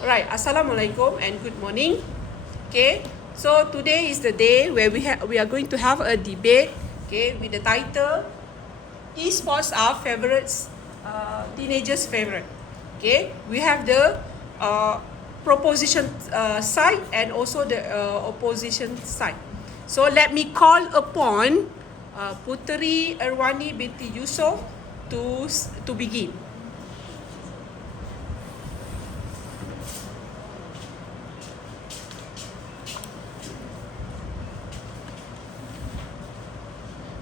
Alright, Assalamualaikum and good morning. Okay, so today is the day where we are going to have a debate. Okay, with the title "Esports are favorites, teenagers' favorite." Okay, we have the proposition side and also the opposition side. So let me call upon Puteri Erwani binti Yusof to begin.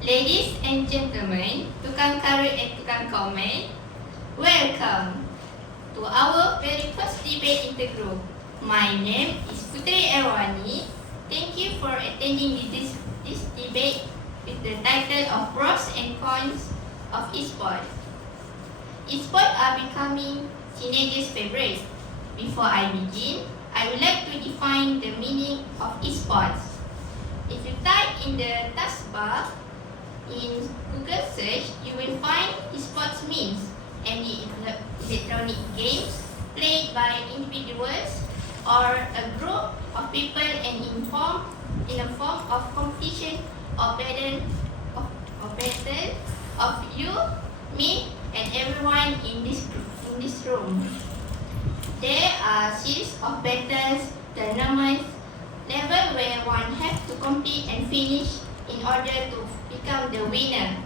Ladies and gentlemen, tukang karut and tukang komen, welcome to our very first debate in the group. My name is Puteri Erwani. Thank you for attending this debate with the title of Pros and Cons of Esports. Esports are becoming teenagers' favorite. Before I begin, I would like to define the meaning of esports. If you type in the taskbar in Google search, you will find esports means any electronic games played by individuals or a group of people and in a form of competition or battle of you, me, and everyone in this room. There are series of battles, tournaments, level where one has to compete and finish in order to become the winner.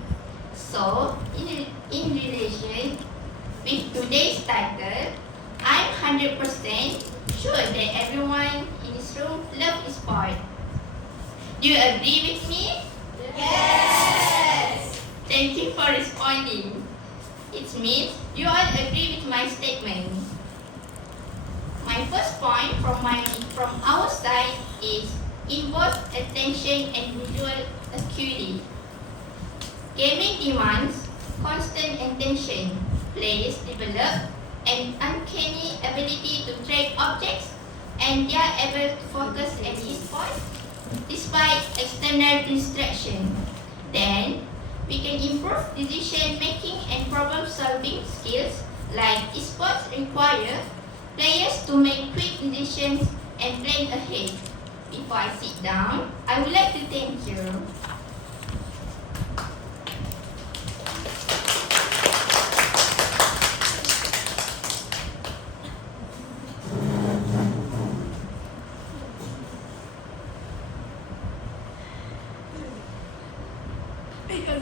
So, in relation with today's title, I'm 100% sure that everyone in this room loves sport. Do you agree with me? Yes! Thank you for responding. It means you all agree with my statement. My first point from our side is involves attention and visual acuity. Gaming demands constant attention. Players develop an uncanny ability to track objects and they are able to focus at esports despite external distraction. Then, we can improve decision making and problem solving skills like esports require players to make quick decisions and plan ahead. Before I sit down, I would like to thank you.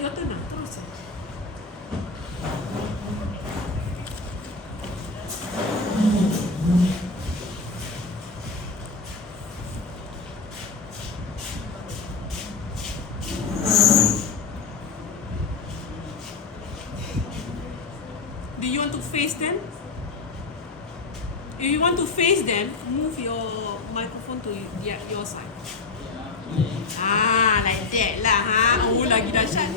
Your turn now, terus. Do you want to face them? If you want to face them, move your microphone to your side. Ah, like that lah, ha? Oh, lagi dahsyat.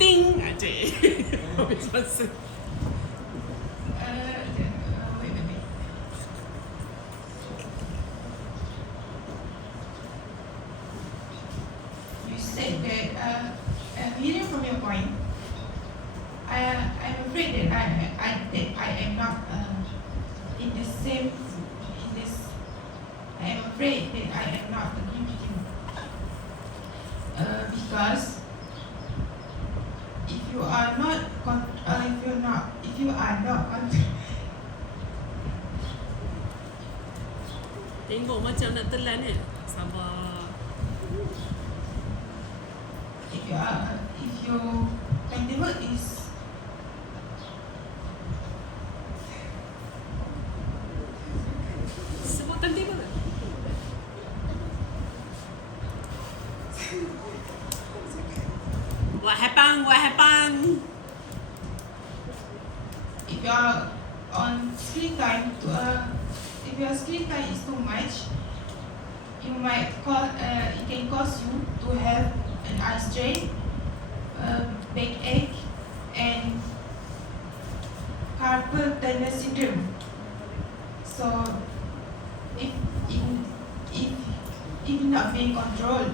Ting aja. Habis masa. You said that hearing from your point, I'm afraid that I am not in the same in this. I am afraid that I am not agreeing with you because if you are not Tengok macam nak telan kan? Sabar. if your timetable is Sebut timetable tak? What happened? if you are on screen time if your screen time is too much, it can cause you to have an eye strain, backache, and carpal tunnel syndrome. So, if not being controlled,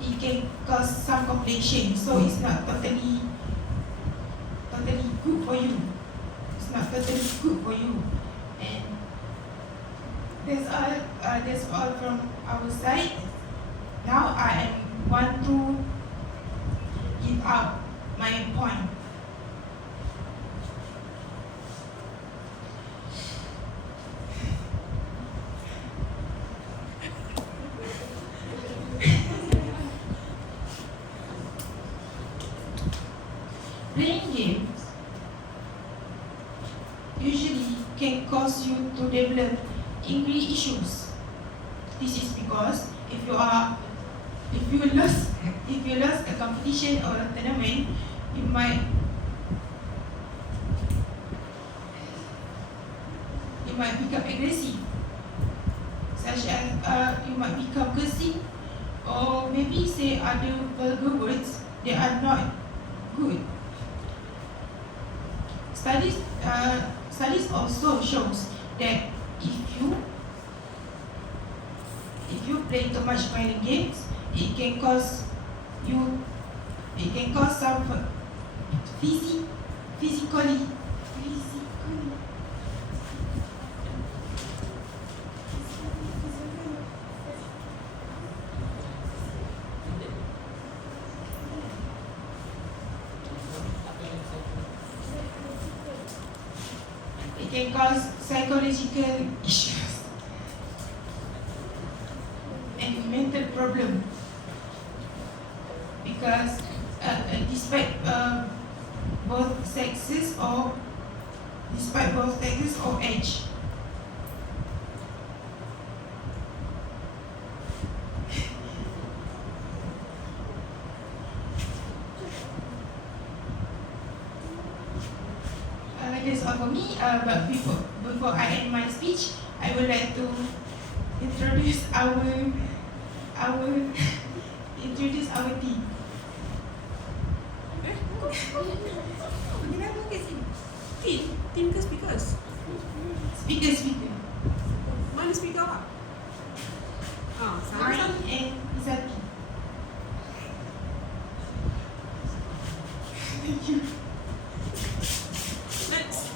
it can cause some complication. So it's not totally good for you. It's not totally good for you. And that's all from our side. Now I want to give out my point. Playing games usually can cause you to develop angry issues. This is because if you lose a competition or a tournament, you might become aggressive, such as you might become cursing or maybe say other vulgar words that are not good. Studies also shows that if you play too much violent games, it can cause some physically. It can cause psychological issues and mental problem because despite both sexes or age. That's all for me. But before I end my speech, I would like to introduce our team. Team ke speakers? Speaker. Mana speaker awak? Mari Sama-sama. and Izati. Thank you. Next.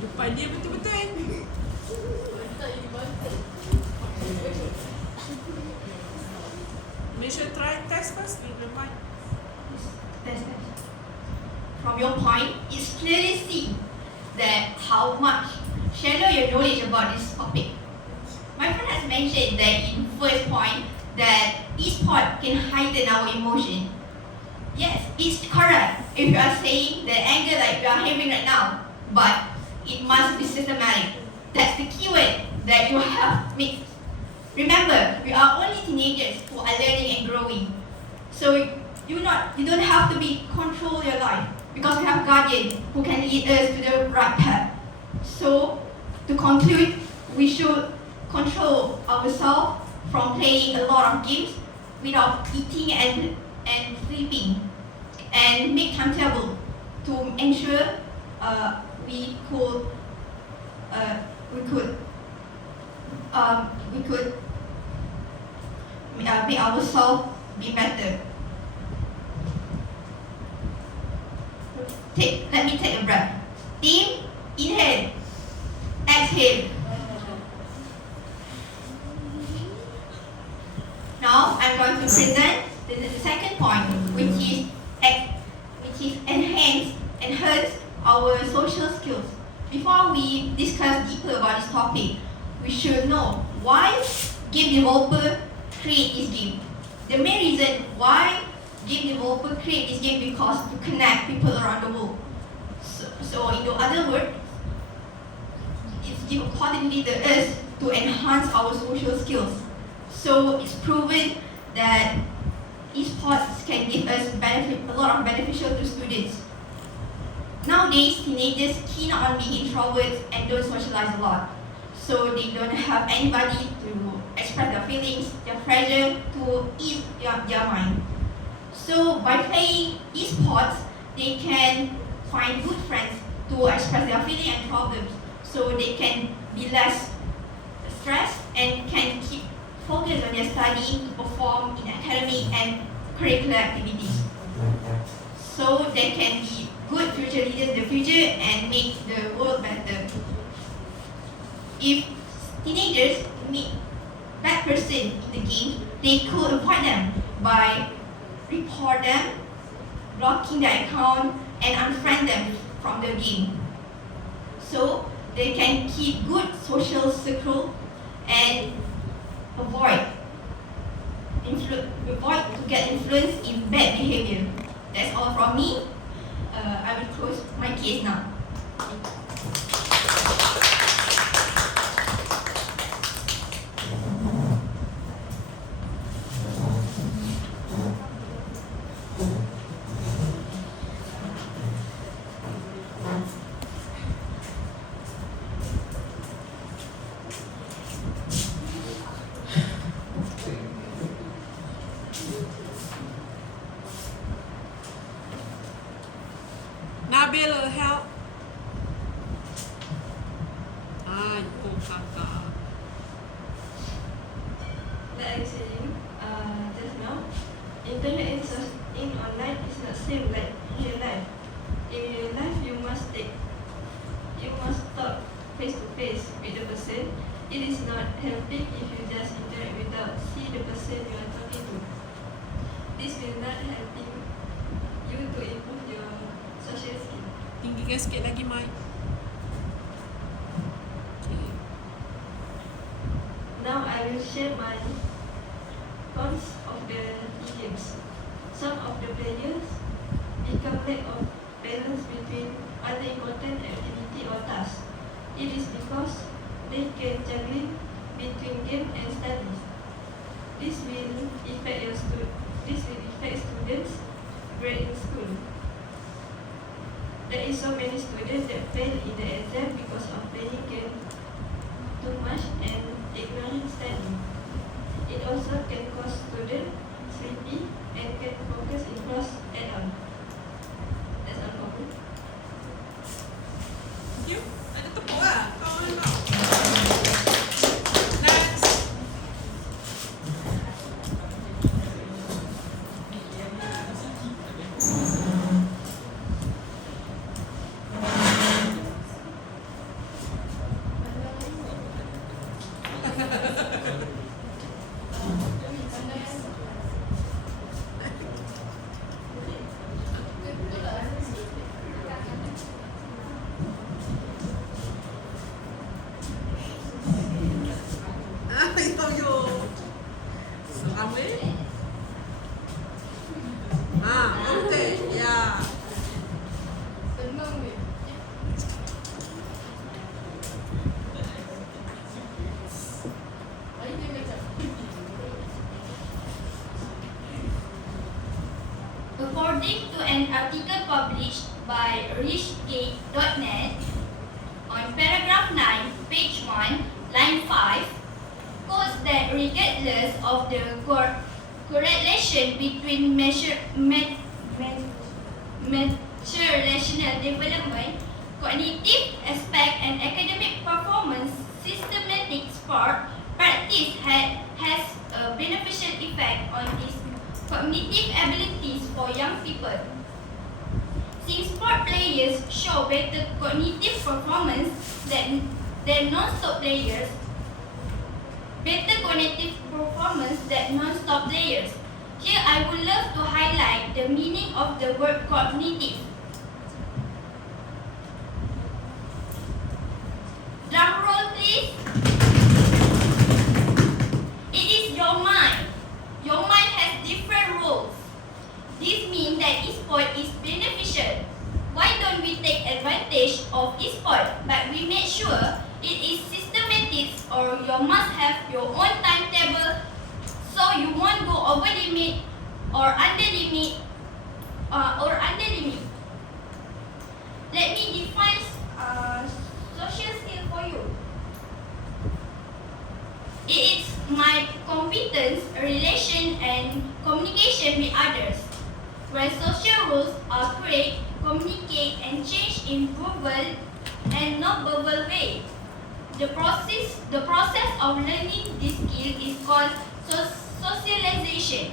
Depan dia betul-betul Malaysia try test first with the mic. From your point, it's clearly seen that how much shallow your knowledge about this topic. My friend has mentioned that in first point that e-sport can heighten our emotion. Yes, it's correct if you are saying the anger that you are having right now, but it must be systematic. That's the keyword that you have mixed. Remember, we are only teenagers who are learning and growing. So you don't have to control your life because we have guardians who can lead us to the right path. So to conclude, we should control ourselves from playing a lot of games without eating and sleeping, and make timetable to ensure we could make ourselves be better. Let me take a breath. Team, inhale, exhale. Now I'm going to present the second point, which is enhance our social skills. Before we discuss deeper about this topic, we should know why game developer create this game. The main reason why game developer create this game because to connect people around the world. So in other words, it's give accordingly to us to enhance our social skills. So it's proven that esports can give us a lot of beneficial to students. Nowadays, teenagers keen on being introverts and don't socialize a lot. So they don't have anybody to express express their feelings, their pressure to ease their mind. So by playing esports, they can find good friends to express their feelings and problems. So they can be less stressed and can keep focus on their study to perform in academic and curricular activities. So they can be good future leaders in the future and make the world better. If teenagers meet bad person in the game, they could avoid them by report them, blocking their account, and unfriend them from the game. So they can keep good social circle and avoid to get influenced in bad behavior. That's all from me. I will close my case now. Nabil, help. You kakak. Like I was saying just now, internet in online is not same like real life. In real life, you must talk face to face with the person. It is not helping if you just interact without see the person you are talking to. This will not helping you to improve your social skill. Tinggikan sikit lagi, Mai. Okay. Now I will share my cons of the games. Some of the players become lack of balance between other important activity or tasks. It is because they can juggling between game and studies. This will affect students' grade in school. There is so many students that fail in the exam because of playing game too much and ignoring study. It also can cause students sleepy and can focus in class at all. That's all for me. You, ada tepuk lah. Kau nak. Next. Yo. So, Amir. Okay. Yeah. According to an article published by richgate.net, on paragraph 9, page 1, line 5, quotes that regardless of the correlation between mature rational development, cognitive aspect, and academic performance, systematic sport practice has a beneficial effect on these cognitive abilities for young people. Since sport players show better cognitive performance than non-stop players, Here I would love to highlight the meaning of the word cognitive. Drum roll please. It is your mind. Your mind has different roles. This means that e-sport is beneficial. Why don't we take advantage of e-sport, but we make sure it is systematic, or you must have your own timetable so you won't go over limit or under limit. Let me define social skill for you. It is my competence, relation, and communication with others. Where social rules are created, communicate, and change in verbal and non-verbal way. The process of learning this skill is called socialization.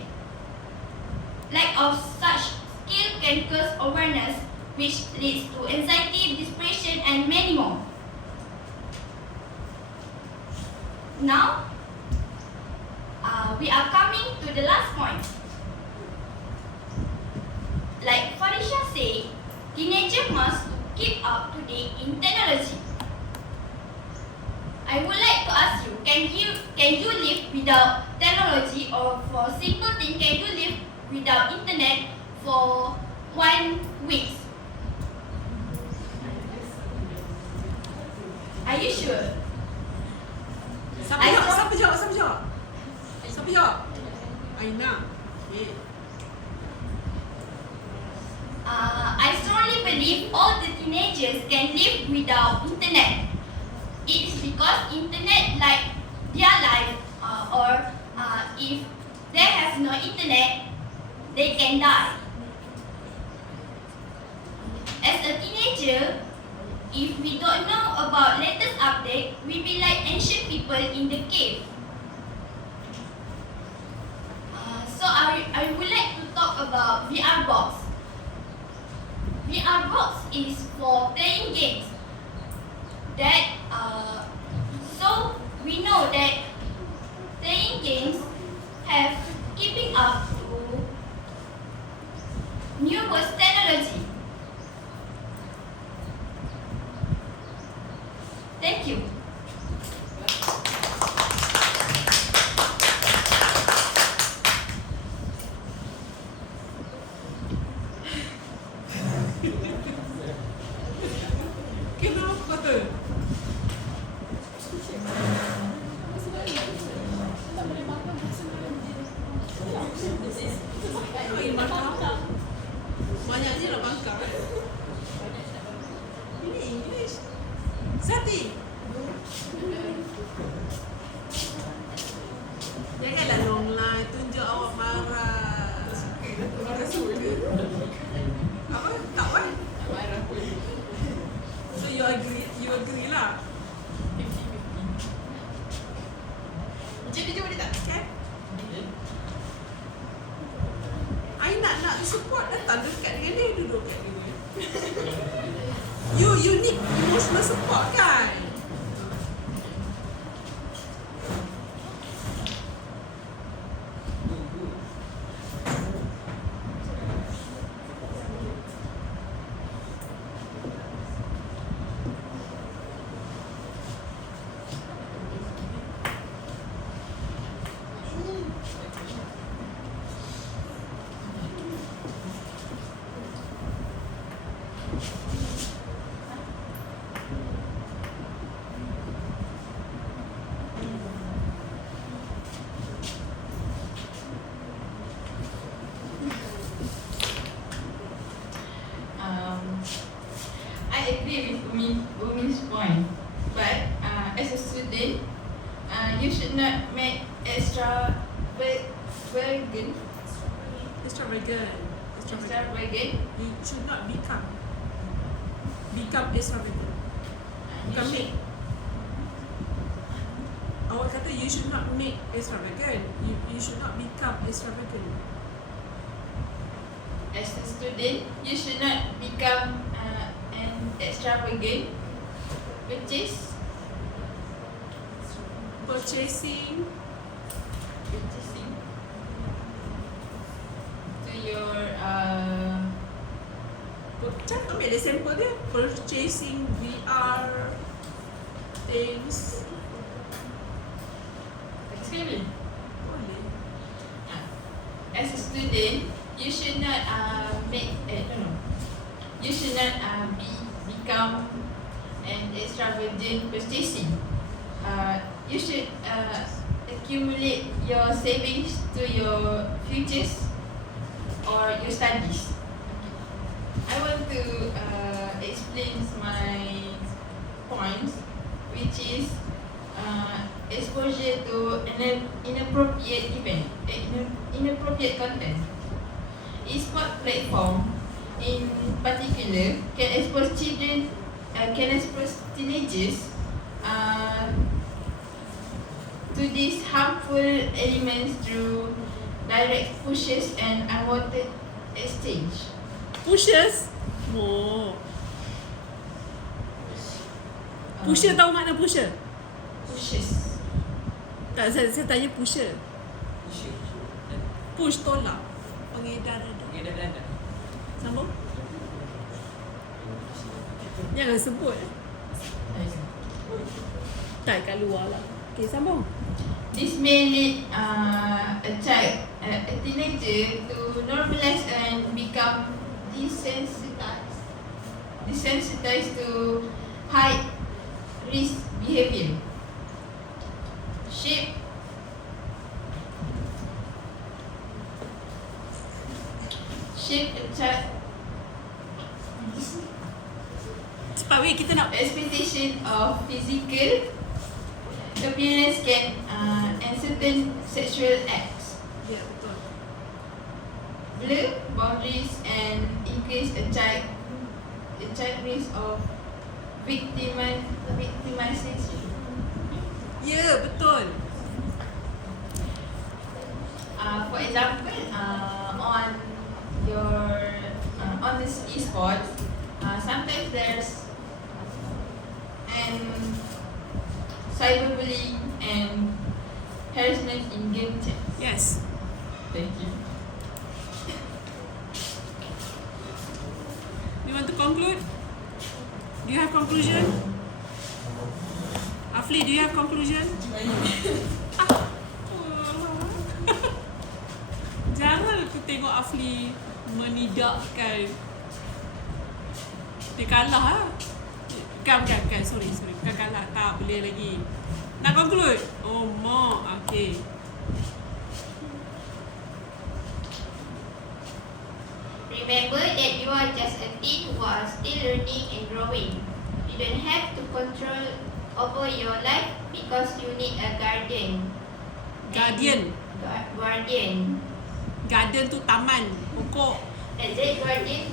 Lack of such skill can cause awareness, which leads to anxiety, depression, and many more. Now, we are coming to the last point. Like Farisha said, teenagers must keep up to date in technology. I would like to ask you, can you live without technology, or for simple thing, can you live without internet for 1 week? Are you sure? Siapa jawab? Aina. Okay. I strongly believe all the teenagers can live without internet. It is because internet like their life, or if they have no internet, they can die. As a teenager, if we don't know about latest update, we be like ancient people in the cave. So I would like to talk about VR box. VR box is for playing games. So we know that playing games have keeping up to newest technology. Thank you. Kenapa? Banyak je nak bangkang. Ini English. Sati. Janganlah long line, tunjuk awak marah. Marah suka. Apa? Tak apa? Marah pun. So you agree lah. 50-50. Jadi boleh tak? Kan? I nak support, datang dekat dengan dia, duduk kat dia. You need emotional support kan? I agree with Umi's point, but as a student, you should not make extravagant. You should not become extravagant. Bukan make. Awak kata you should not make extravagant. You should not become extravagant. As a student, you should not become an extravagant Purchasing to your Macam ambil dia sampel dia. Purchasing VR things. Sekali. Boleh. As a student, you should not you should not become an extravagant purchasing. You should accumulate your savings to your futures or your studies. I want to explain my points, which is exposure to an inappropriate event, inappropriate content. E-sport platform in particular can expose children, can expose teenagers to these harmful elements through direct pushes and unwanted exchange. Pushes? Oh. Pusher tahu makna pusher? Pushes. Tak, saya tanya pusher. Push tolak. Pengedar ada. Sambung. Jangan sebut. Tak kat luar lah. Okay, sambung. This may lead a child, a teenager, to normalize and become desensitized to high risk behavior. Shape a child Cepat weh, kita nak. expectation of physical appearance and certain sexual acts. Ya, betul. Blur boundaries and increase a child risk of victimization. Ya, betul. For example, on this e-sport, sometimes there's cyberbullying and harassment in game chat. Yes. Thank you. You want to conclude? Do you have conclusion? Afli, do you have conclusion? Jangan aku tengok Afli menidakkan. Dia kalah lah. Bukan, sorry. Bukan kalah, tak boleh lagi. Nak conclude? Oh, mak, okay. Remember that you are just a teen who are still learning and growing. You don't have to control over your life because you need a guardian. Guardian. Guardian. Garden tu taman, pokok. Is it guardian?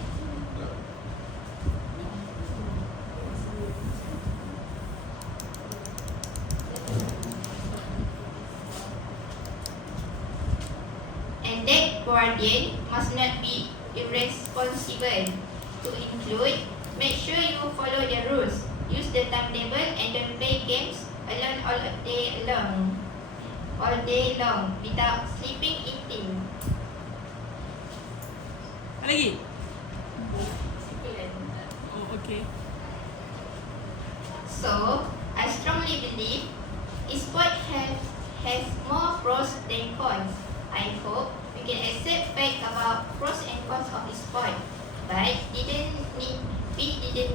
And that guardian must not be irresponsible. To include, make sure you follow the rules. Use the timetable and don't play games alone all day long without sleeping, eating. Apa lagi? Oh, okay. So, I strongly believe e-sport has more pros than cons. I hope we can accept facts about pros and cons of e-sport, but we didn't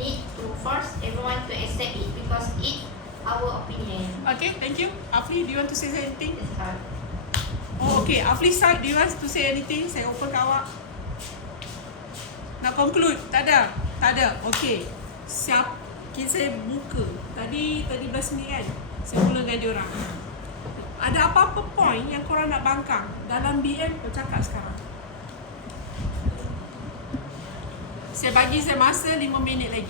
need to force everyone to accept it because it's our opinion. Okay, thank you. Afli, do you want to say anything? It's hard. Oh, okay. Afli side, do you want to say anything? Saya open kat awak. Nak conclude? Tak ada? Tak ada. Okay. Saya buka. Tadi 12 minit kan? Saya mula dengan diorang. Ada apa-apa point yang korang nak bangkang dalam BM, cakap sekarang. Saya bagi saya masa 5 minit lagi.